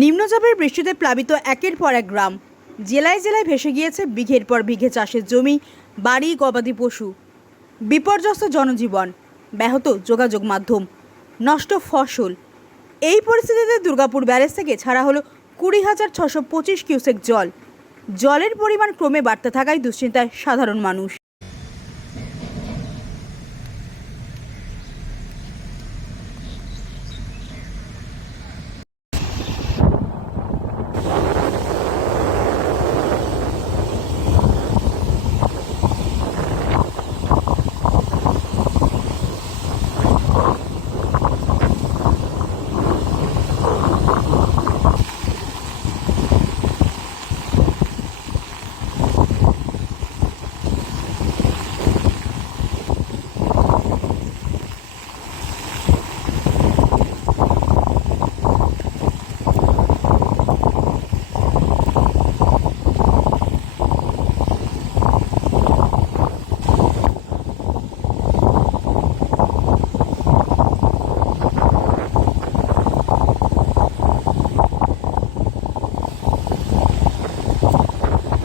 নিম্নচাপের বৃষ্টিতে প্লাবিত একের পর এক গ্রাম। জেলায় জেলায় ভেসে গিয়েছে বিঘের পর বিঘে চাষের জমি, বাড়ি, গবাদি পশু। বিপর্যস্ত জনজীবন, ব্যাহত যোগাযোগ মাধ্যম, নষ্ট ফসল। এই পরিস্থিতিতে দুর্গাপুর ব্যারেজ থেকে ছাড়া হলো কুড়ি হাজার ছশো পঁচিশ কিউসেক জল। জলের পরিমাণ ক্রমে বাড়তে থাকায় দুশ্চিন্তায় সাধারণ মানুষ।